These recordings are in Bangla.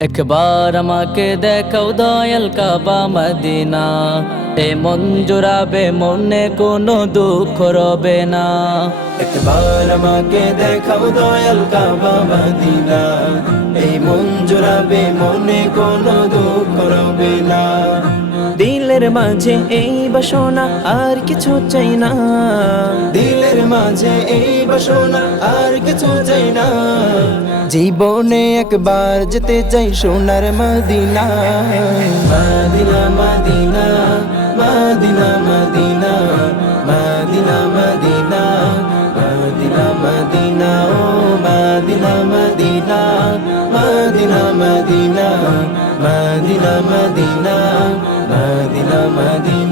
একবার আমাকে দেখাও দয়াল কাবা মদিনা। এ মন জোড়াবে, মনে কোনো দুঃখ রবে না। একবার আমাকে দেখাও দয়াল কাবা মদিনা। এই মন জোড়াবে, মনে কোনো দুঃখ রবে না। দিলের মাঝে এই বাসনা আর কিছু চাই না। দিলের মাঝে এই বাসনা আর কিছু চাই না। জীবনে একবার যেতে চাই সোনার Medina Medina Medina Medina Medina Medina Medina Medina Medina ও Medina Medina Medina Medina Medina Medina Medina Medina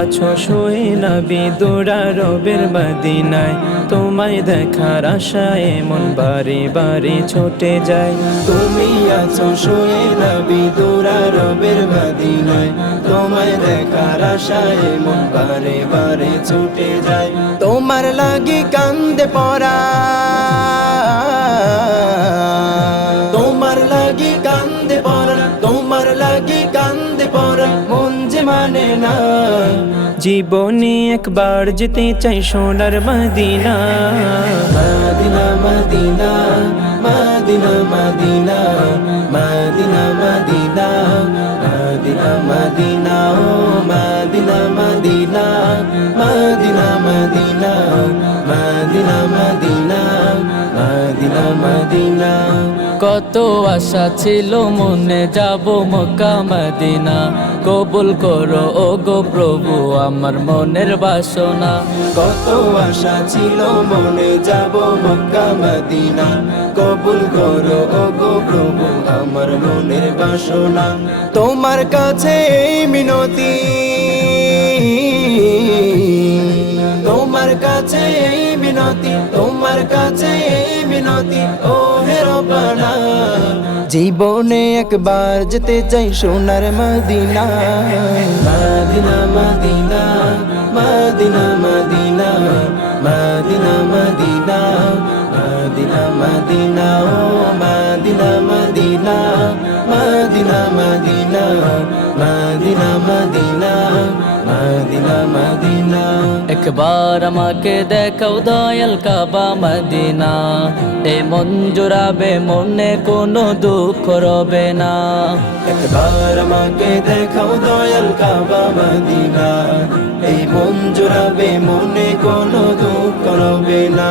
আছো শুয়ে নবী দোড়া রবের মদিনায়। তোমায় দেখার আশায় মন বারে বারে ছুটে যায়। তুমি আছো শুয়ে নবী দূরা রবের মদিনায়। তোমায় দেখার আশায় মন বারে বারে ছুটে যায়। তোমার লাগি কান্দে পড়া। জীবনে একবার যেতে চাই সোনার মদিনা। কত আশা ছিল মনে যাব মক্কা মদিনা। কবুল করো ও গো প্রভু আমার মনের বাসনা। কত আশা ছিল মনে যাব মক্কা মদিনা। কবুল করো ও গো প্রভু আমার মনের বাসনা। তোমার কাছে এই মিনতি। তোমার কাছে এই মিনতি। তোমার কাছে মিনতি ও হে রব্বানা জীবনে একবার যেতে চাই সোনার Medina Medina Medina Medina Medina Medina Medina Medina Medina ও Medina Medina Medina Medina Medina Medina Medina Medina. একবার আমাকে দেখাও দয়াল কাবা মদিনা। এ মন জোড়াবে মনে কোনো দুঃখ রবে না। একবার আমাকে দেখাও দয়াল কাবা মদিনা। এই মন জোড়াবে মনে কোনো দুঃখ রবে না।